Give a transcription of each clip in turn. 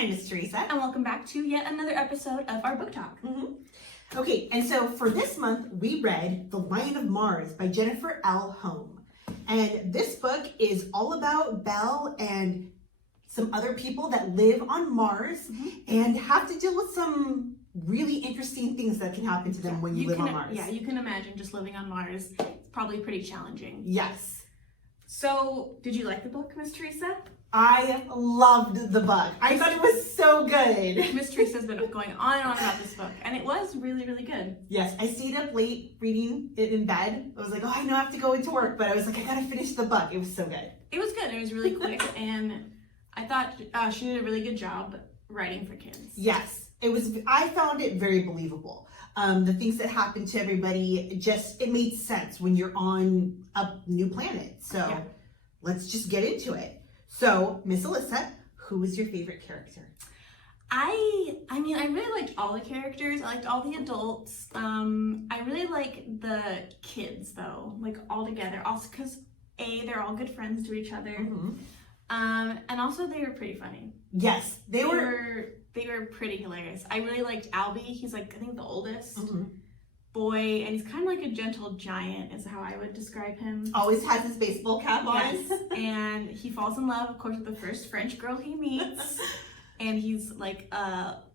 My name is Teresa. And welcome back to yet another episode of our book talk. Okay, and so for this month, we read The Lion of Mars by Jennifer L. Holm. And this book is all about Belle and some other people that live on Mars and have to deal with some really interesting things that can happen to them when you live on Mars. Yeah, you can imagine just living on Mars. It's probably pretty challenging. Yes. So, did you like the book, Miss Teresa? I loved the book. I thought it was so good. Miss Teresa's been going on and on about this book, and it was really, really good. Yes, I stayed up late reading it in bed. I was like, oh, I know I have to go into work, but I was like, I gotta finish the book. It was so good. It was good. It was really quick, and I thought she did a really good job writing for kids. Yes, it was. I found it very believable. The things that happened to everybody, it made sense when you're on a new planet. So let's just get into it. So, Miss Alyssa, who was your favorite character? I really liked all the characters. I liked all the adults. I really like the kids though, like all together. Also because they're all good friends to each other. And also they were pretty funny. Yes, they were pretty hilarious. I really liked Albie. He's like, I think the oldest boy, and he's kind of like a gentle giant is how I would describe him. Always has his baseball cap on. Yes, and he falls in love, of course, with the first French girl he meets, and he's like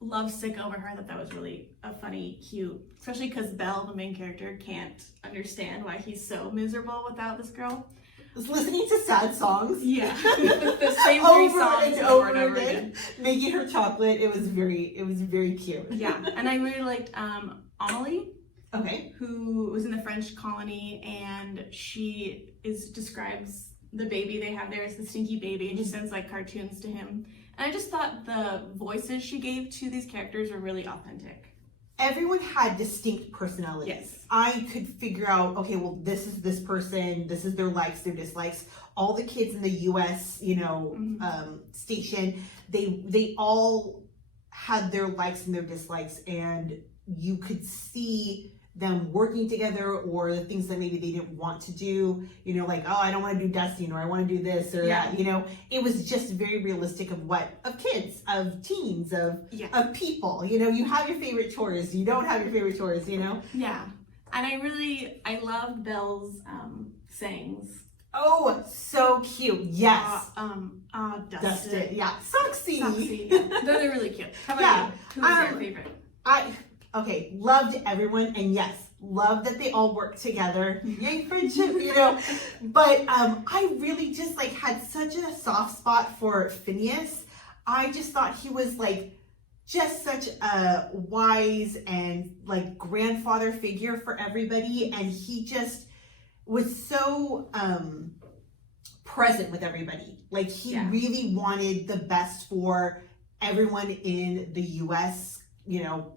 lovesick over her. I thought that was really a funny, cute, especially because Belle, the main character, can't understand why he's so miserable without this girl. Listening to sad songs. Yeah, the same three songs over and over again. Making her chocolate. It was very cute. Yeah, and I really liked Amelie. Okay. Who was in the French colony, and she describes the baby they have there as the stinky baby, and she sends like cartoons to him. And I just thought the voices she gave to these characters were really authentic. Everyone had distinct personalities. Yes. I could figure out, okay, well, this is this person, this is their likes, their dislikes. All the kids in the U.S., station, they all had their likes and their dislikes, and you could see them working together, or the things that maybe they didn't want to do, like, oh, I don't want to do dusting, or I want to do this or that, it was just very realistic of kids, of teens, of people, you have your favorite chores, you don't have your favorite chores, Yeah, and I loved Belle's sayings. Oh, so cute. Yes. Dusted. Yeah. Soxy. Yeah. They're really cute. How about you? Who was your favorite? Loved everyone, and yes, loved that they all worked together. Yay, friendship, But I really just had such a soft spot for Phineas. I just thought he was just such a wise and grandfather figure for everybody, and he just was so present with everybody. He really wanted the best for everyone in the U.S.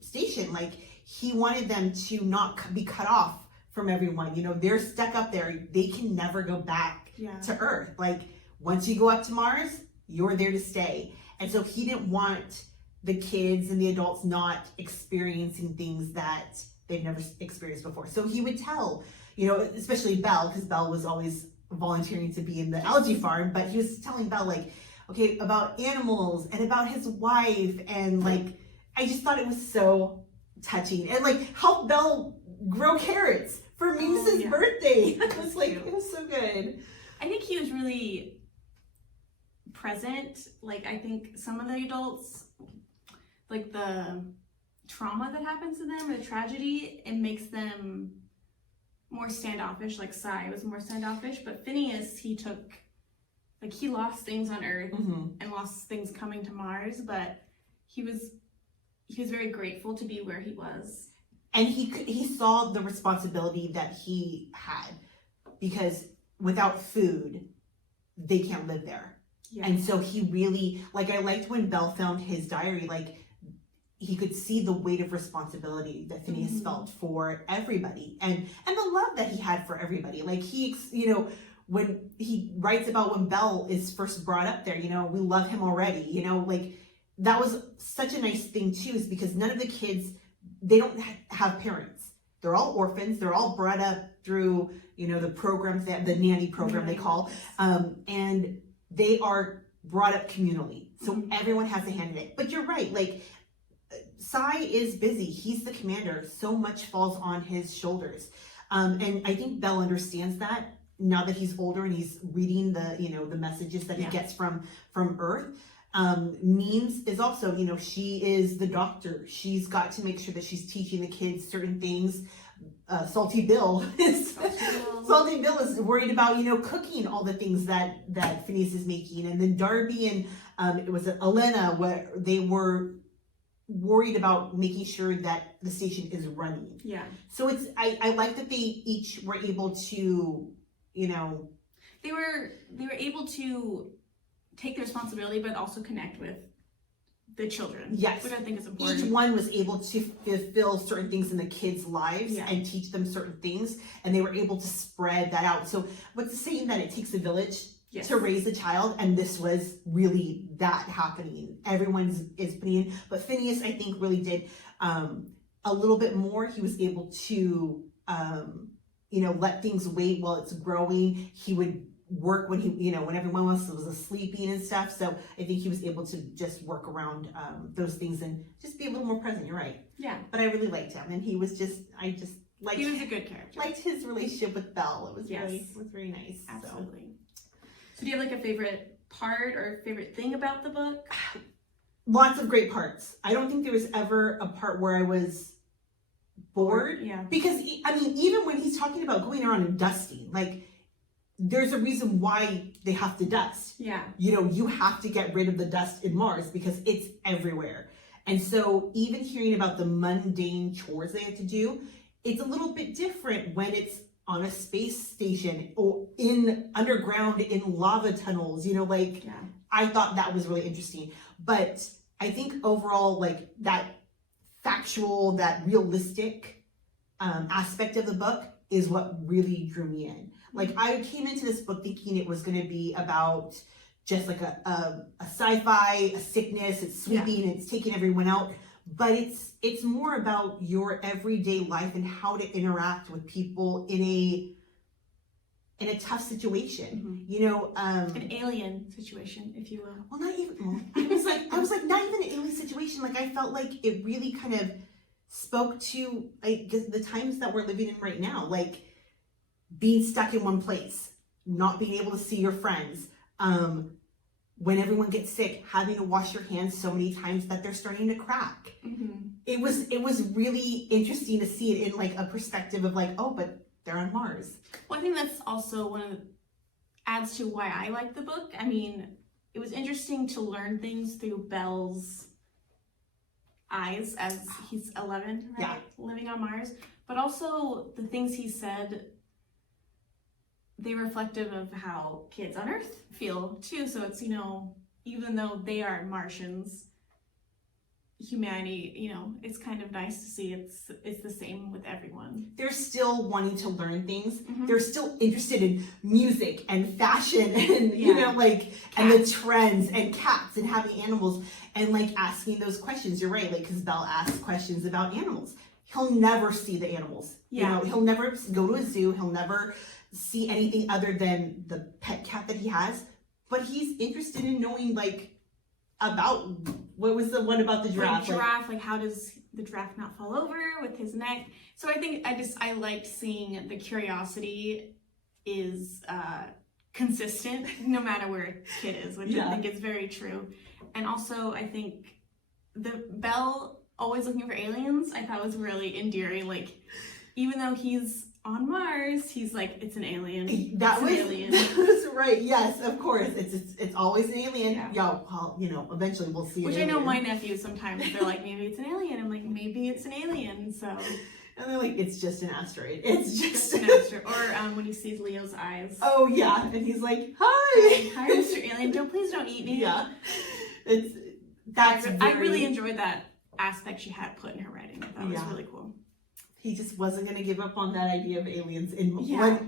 station. He wanted them to not be cut off from everyone. They're stuck up there. They can never go back to Earth. Once you go up to Mars, you're there to stay. And so he didn't want the kids and the adults not experiencing things that they've never experienced before. So he would tell, especially Belle, because Belle was always volunteering to be in the algae farm, but he was telling Belle about animals and about his wife, and I just thought it was so touching, and helped Belle grow carrots for Venus's birthday. It was so good. I think he was really present. I think some of the adults, the trauma that happens to them or the tragedy, it makes them more standoffish. Cy was more standoffish, but Phineas, he lost things on Earth and lost things coming to Mars, but he was very grateful to be where he was. And he saw the responsibility that he had, because without food, they can't live there. Yeah. And so he really, I liked when Belle found his diary, he could see the weight of responsibility that Phineas felt for everybody, and the love that he had for everybody. When he writes about when Belle is first brought up there, we love him already, that was such a nice thing too, is because none of the kids, they don't have parents. They're all orphans. They're all brought up through, the programs, the nanny program they call, and they are brought up communally. So everyone has a hand in it. But you're right, like, Sai is busy. He's the commander. So much falls on his shoulders. And I think Belle understands that now that he's older and he's reading the, the messages that he gets from Earth. Means is also, she is the doctor. She's got to make sure that she's teaching the kids certain things. Salty Bill is worried about, cooking all the things that Phineas is making. And then Darby and it was Elena, where they were worried about making sure that the station is running. Yeah. So I like that they each were able to, they were able to take the responsibility, but also connect with the children. Yes. Which I think is important. Each one was able to fulfill certain things in the kids' lives and teach them certain things, and they were able to spread that out. So what's the saying that it takes a village to raise a child, and this was really that happening. Everyone is putting in, but Phineas, I think, really did a little bit more. He was able to, let things wait while it's growing. He would work when when everyone else was sleeping and stuff. So I think he was able to just work around those things and just be a little more present. You're right. Yeah. But I really liked him, and he was I just liked. He was a good character. Liked his relationship with Belle. It was very nice. Absolutely. So do you have like a favorite part or favorite thing about the book? Lots of great parts. I don't think there was ever a part where I was bored. Yeah. Because even when he's talking about going around and dusting, like, there's a reason why they have to dust. Yeah. You have to get rid of the dust in Mars because it's everywhere. And so even hearing about the mundane chores they had to do, it's a little bit different when it's on a space station or underground in lava tunnels, I thought that was really interesting. But I think overall, like, that factual, that realistic aspect of the book is what really drew me in. Like, I came into this book thinking it was going to be about just like a sci-fi, a sickness, it's sweeping, it's taking everyone out. But it's more about your everyday life and how to interact with people in a tough situation. An alien situation, if you will. Well, not even. I was like not even an alien situation. Like, I felt like it really kind of spoke to the times that we're living in right now. Like, being stuck in one place, not being able to see your friends, when everyone gets sick, having to wash your hands so many times that they're starting to crack. It was really interesting to see it in like a perspective of like, oh, but they're on Mars. Well, I think that's also adds to why I like the book. I mean, it was interesting to learn things through Belle's eyes as he's 11, right? Living on Mars. But also the things he said, they're reflective of how kids on Earth feel too. So it's, even though they are Martians, humanity, it's kind of nice to see it's the same with everyone. They're still wanting to learn things. They're still interested in music and fashion and, and the trends and cats and having animals and like asking those questions. You're right. Like, because Belle asks questions about animals. He'll never see the animals. He'll never go to a zoo. He'll never see anything other than the pet cat that he has, but he's interested in knowing about what was the one about the giraffe? Like how does the giraffe not fall over with his neck? So I think I liked seeing the curiosity is consistent no matter where a kid is, which I think is very true. And also I think the Belle always looking for aliens, I thought was really endearing. Like, even though he's on Mars, he's like, it's an alien. That was right. Yes, of course. It's always an alien. Well, eventually we'll see. Which I know my nephews sometimes they're like, maybe it's an alien. I'm like, maybe it's an alien. So. And they're like, it's just an asteroid. It's just an asteroid. Or when he sees Leo's eyes. Oh yeah, and he's like, hi. Hi, Mr. Alien. Please don't eat me. Yeah. I really enjoyed that aspect she had put in her writing. That was really cool. He just wasn't going to give up on that idea of aliens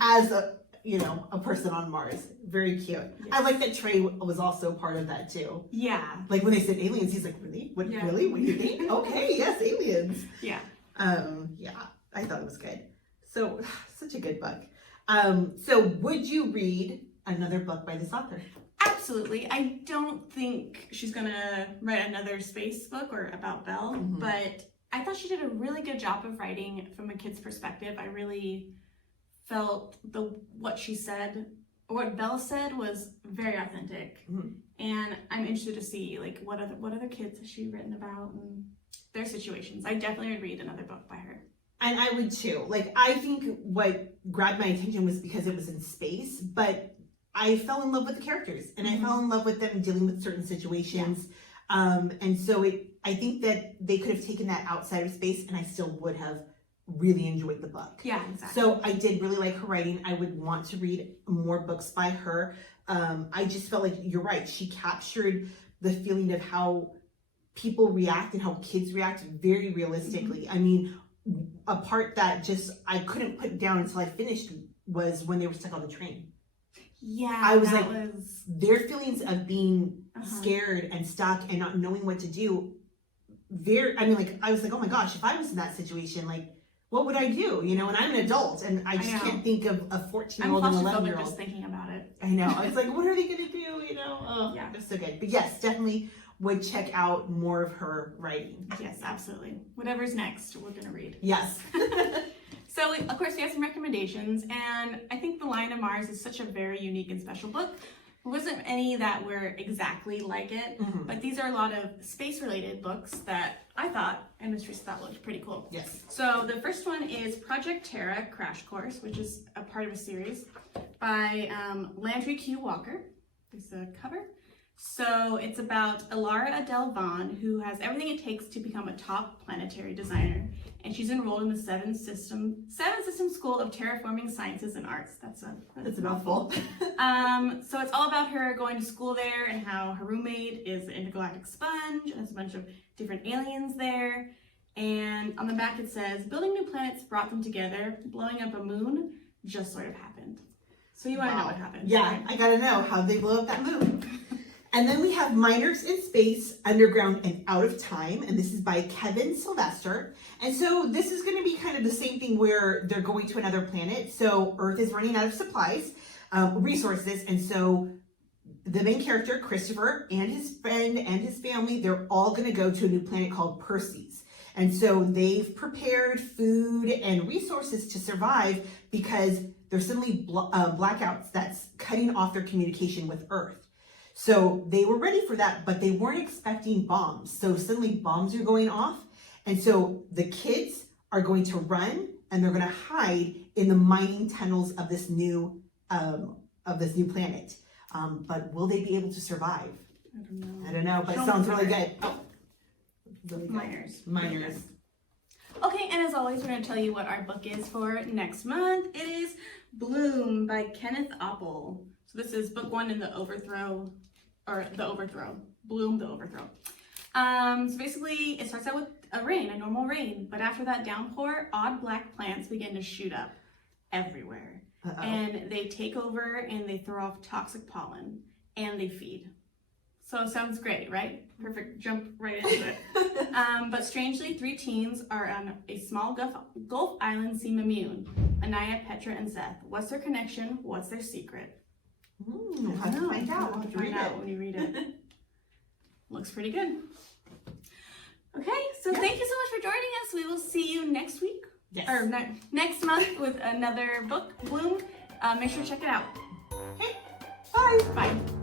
as a person on Mars. Very cute. Yes. I like that Trey was also part of that too. Yeah. Like when they said aliens, he's like, really? What? Yeah. Really? What do you think? Okay, yes, aliens. Yeah. I thought it was good. So, such a good book. So would you read another book by this author? Absolutely. I don't think she's gonna write another space book or about Belle, but I thought she did a really good job of writing from a kid's perspective. I really felt what she said, or what Belle said, was very authentic, and I'm interested to see like what other kids has she written about and their situations. I definitely would read another book by her. And I would too. Like, I think what grabbed my attention was because it was in space, but I fell in love with the characters, and I fell in love with them dealing with certain situations. And so I think that they could have taken that outside of space, and I still would have really enjoyed the book. Yeah, exactly. So I did really like her writing. I would want to read more books by her. I just felt like, you're right, she captured the feeling of how people react and how kids react very realistically. I mean, a part that just I couldn't put down until I finished was when they were stuck on the train. Yeah, I was like, their feelings of being scared and stuck and not knowing what to do. I was like, oh my gosh, if I was in that situation, like, what would I do? You know, and I'm an adult, and I just can't think of a 14-year-old and 11-year-old. Just thinking about it. I know. It's like, what are they gonna do? You know? Oh, yeah, it's so good. But yes, definitely would check out more of her writing. Yes, absolutely. Whatever's next, we're gonna read. Yes. So, of course, we have some recommendations, and I think The Lion of Mars is such a very unique and special book. There wasn't any that were exactly like it, but these are a lot of space-related books that I thought, and Miss Teresa thought, looked pretty cool. Yes. So the first one is Project Terra Crash Course, which is a part of a series by Landry Q. Walker. There's a cover. So it's about Alara Adele Vaughn, who has everything it takes to become a top planetary designer. And she's enrolled in the seven system School of Terraforming Sciences and Arts. That's a mouthful. So it's all about her going to school there and how her roommate is an intergalactic sponge, and there's a bunch of different aliens there. And on the back it says, building new planets brought them together, blowing up a moon just sort of happened. So you want to know what happened. Yeah, right? I gotta know how they blow up that moon. And then we have Miners in Space, Underground and Out of Time, and this is by Kevin Sylvester. And so this is going to be kind of the same thing where they're going to another planet. So Earth is running out of supplies, resources, and so the main character, Christopher, and his friend and his family, they're all going to go to a new planet called Perseus. And so they've prepared food and resources to survive because there's suddenly blackouts that's cutting off their communication with Earth. So they were ready for that, but they weren't expecting bombs. So suddenly bombs are going off. And so the kids are going to run and they're going to hide in the mining tunnels of this new planet. But will they be able to survive? I don't know, but it sounds really good. Oh, really good. Miners. Okay, and as always, we're going to tell you what our book is for next month. It is Bloom by Kenneth Oppel. So this is book 1 in the Overthrow, Bloom, the Overthrow. So basically, it starts out with a normal rain, but after that downpour, odd black plants begin to shoot up everywhere. And they take over and they throw off toxic pollen, and they feed. So sounds great, right? Perfect, jump right into it. But strangely, 3 teens are on a small Gulf island seem immune. Anaya, Petra, and Seth. What's their connection? What's their secret? We'll have to find out. We'll have to read it when you read it. Looks pretty good. Okay, so thank you so much for joining us. We will see you next week. Yes. Or next month with another book, Bloom. Make sure to check it out. Okay. Bye. Bye.